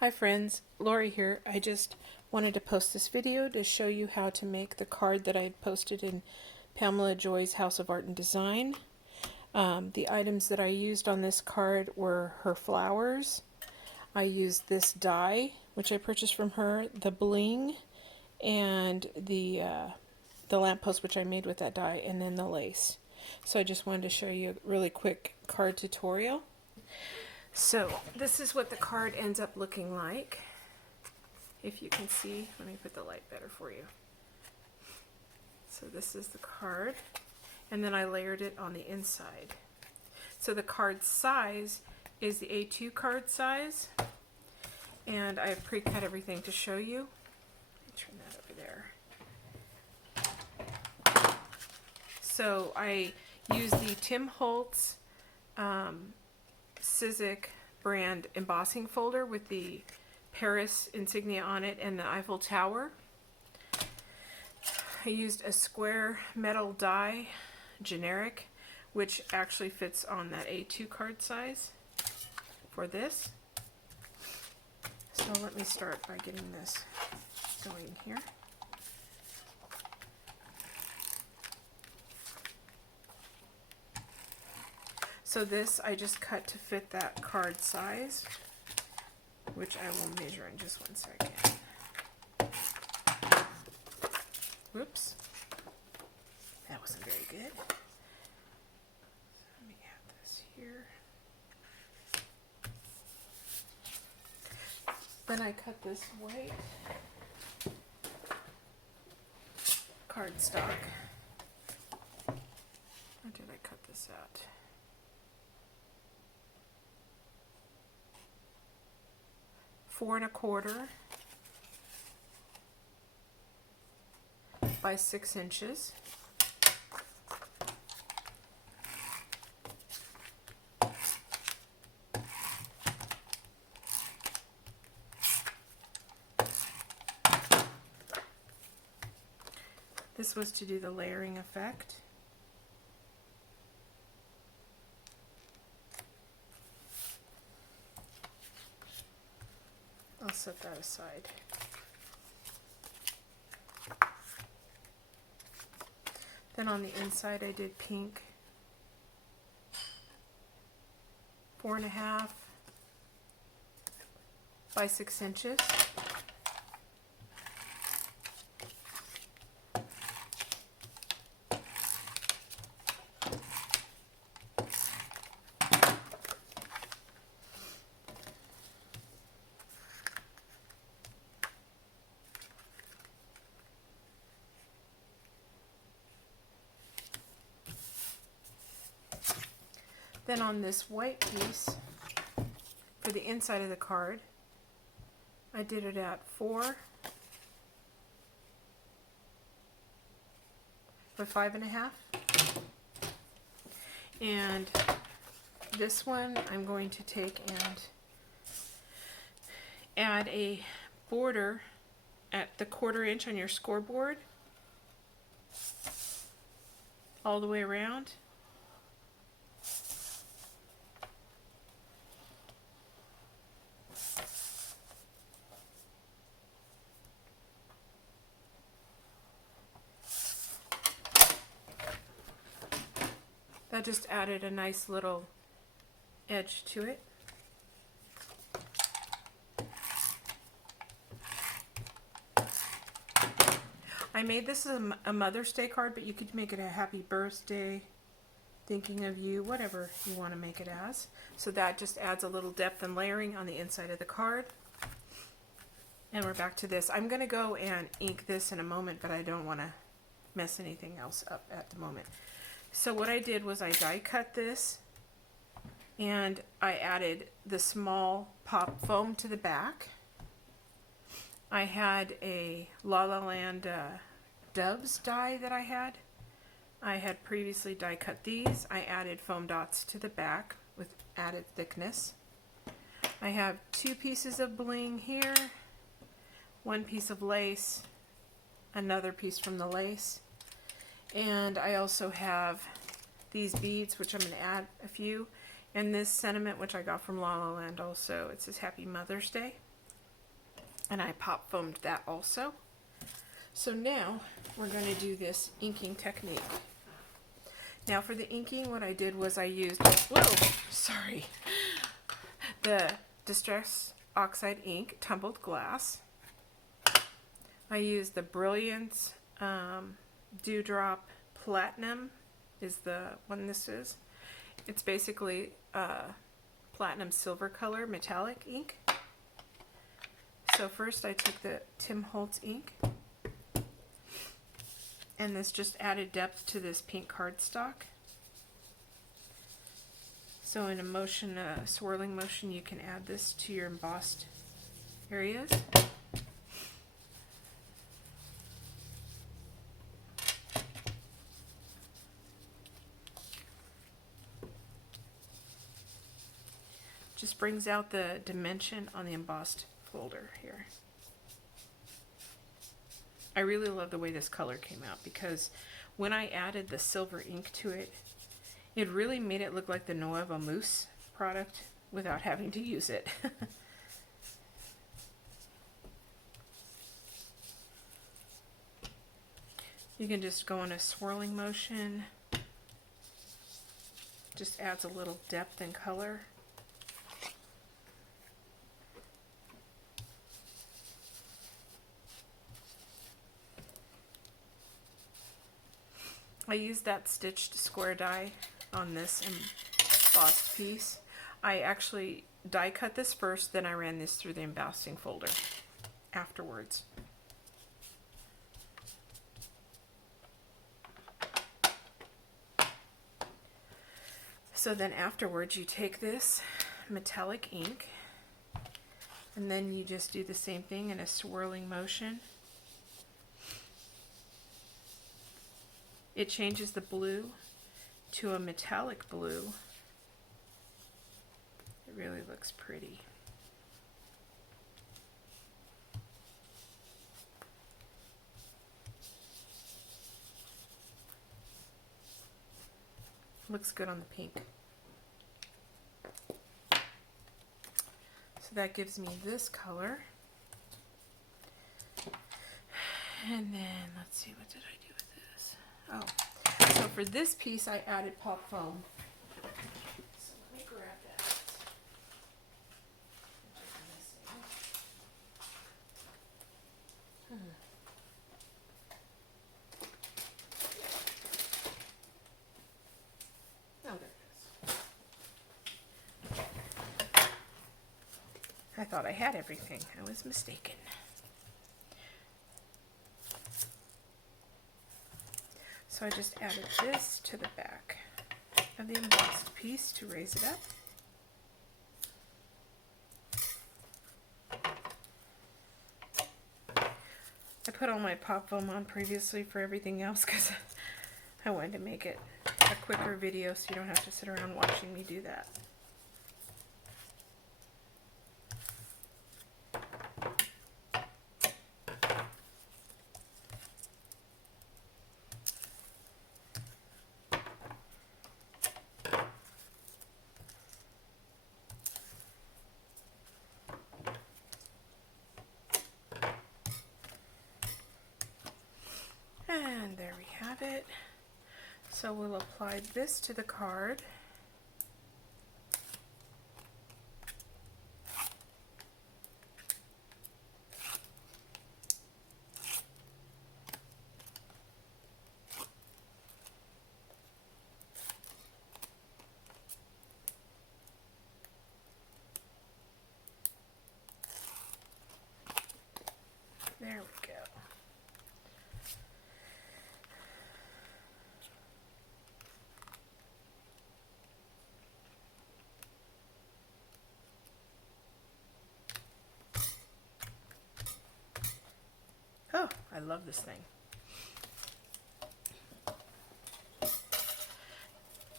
Hi friends, Lori here. I just wanted to post this video to show you how to make the card that I had posted in Pamela Joy's House of Art and Design. The items that I used on this card were her flowers. I used this die, which I purchased from her, the bling, and the lamppost, which I made with that die, and then the lace. So I just wanted to show you a really quick card tutorial. So this is what the card ends up looking like. If you can see, let me put the light better for you. So this is the card, and then I layered it on the inside. So the card size is the A2 card size, and I have pre-cut everything to show you. Let me turn that over there. So I use the Tim Holtz Sizzix brand embossing folder with the Paris insignia on it and the Eiffel Tower. I used a square metal die, generic, which actually fits on that A2 card size for this. So let me start by getting this going here. So this I just cut to fit that card size, which I will measure in just 1 second. Whoops. That wasn't very good. Let me add this here. Then I cut this white cardstock. How did I cut this out? 4 1/4 by 6 inches. This was to do the layering effect. I'll set that aside. Then on the inside I did pink, 4 1/2 by 6 inches. Then on this white piece, for the inside of the card, I did it at 4 by 5 1/2. And this one I'm going to take and add a border at the 1/4 inch on your scoreboard all the way around. That just added a nice little edge to it. I made this as a Mother's Day card, but you could make it a happy birthday, thinking of you, whatever you want to make it as. So that just adds a little depth and layering on the inside of the card. And we're back to this. I'm going to go and ink this in a moment, but I don't want to mess anything else up at the moment. So what I did was I die cut this, and I added the small pop foam to the back. I had a La La Land doves die that I had. I had previously die cut these. I added foam dots to the back with added thickness. I have 2 pieces of bling here, 1 piece of lace, another piece from the lace. And I also have these beads, which I'm going to add a few, and this sentiment, which I got from La La Land also. It says Happy Mother's Day. and I pop foamed that also. So now we're going to do this inking technique. Now for the inking, what I did was I used, the Distress Oxide ink, Tumbled Glass. I used the Brilliance Dewdrop Platinum is the one this is. It's basically platinum silver color metallic ink. So first I took the Tim Holtz ink, and this just added depth to this pink cardstock. So in a swirling motion, you can add this to your embossed areas. Just brings out the dimension on the embossed folder here. I really love the way this color came out, because when I added the silver ink to it, it really made it look like the Nueva Mousse product without having to use it. You can just go in a swirling motion. Just adds a little depth and color. I used that stitched square die on this embossed piece. I actually die cut this first, then I ran this through the embossing folder afterwards. So then afterwards you take this metallic ink and then you just do the same thing in a swirling motion. It changes the blue to a metallic blue. It really looks pretty. Looks good on the pink. So that gives me this color. And then let's see, what did I do with this? Oh, so for this piece I added pop foam. So let me grab that. Oh, there it is. I thought I had everything. I was mistaken. So I just added this to the back of the embossed piece to raise it up. I put all my pop foam on previously for everything else because I wanted to make it a quicker video so you don't have to sit around watching me do that. And there we have it. So we'll apply this to the card. There we go. Oh, I love this thing.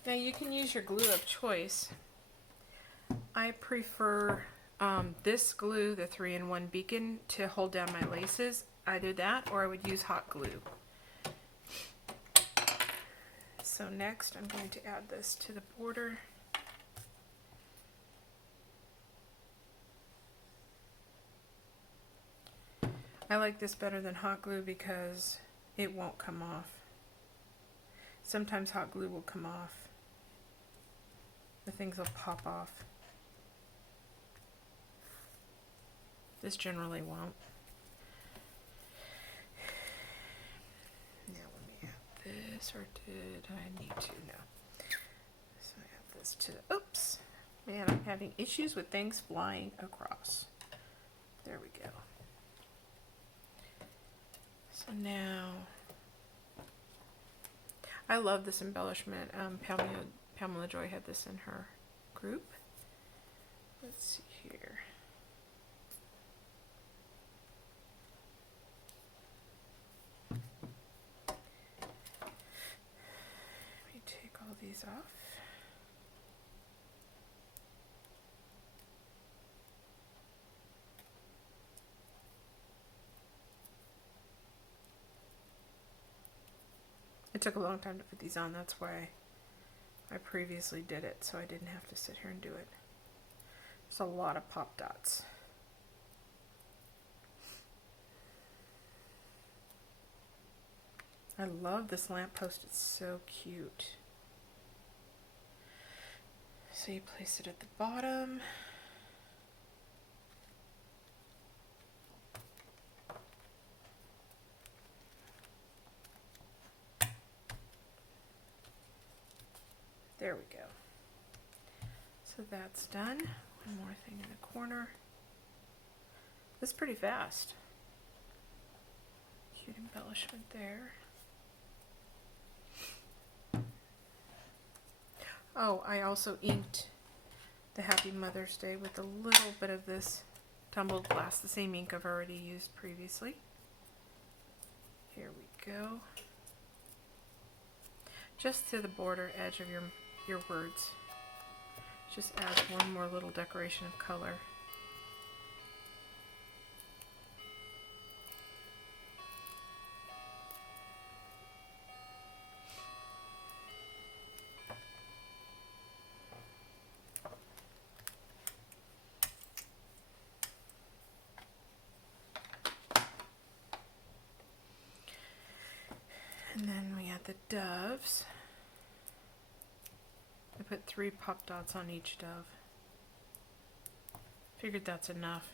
Now you can use your glue of choice. I prefer this glue, the 3-in-1 Beacon, to hold down my laces. Either that or I would use hot glue. So next I'm going to add this to the border. I like this better than hot glue because it won't come off. Sometimes hot glue will come off. The things will pop off. This generally won't. Now let me add this, or did I need to? No. So I add this to the, oops. Man, I'm having issues with things flying across. There we go. So now, I love this embellishment. Pamela Joy had this in her group. Let's see here. Let me take all these off. It took a long time to put these on, that's why I previously did it, so I didn't have to sit here and do it. There's a lot of pop dots. I love this lamppost, it's so cute. So you place it at the bottom. There we go. So that's done. One more thing in the corner. This is pretty fast. Cute embellishment there. Oh, I also inked the Happy Mother's Day with a little bit of this tumbled glass, the same ink I've already used previously. Here we go. Just to the border edge of your words. Just adds one more little decoration of color. And then we add the doves. I put 3 pop dots on each dove. Figured that's enough.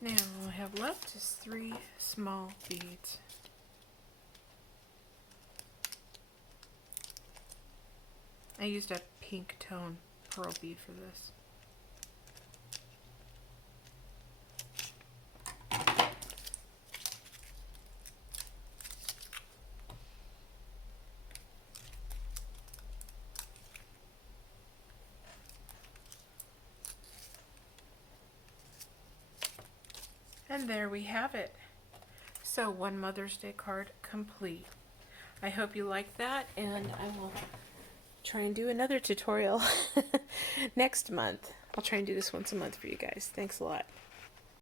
Now all I have left is 3 small beads. I used a pink tone pearl bead for this. And there we have it. So one Mother's Day card complete. I hope you like that, and I will try and do another tutorial next month. I'll try and do this once a month for you guys. Thanks a lot.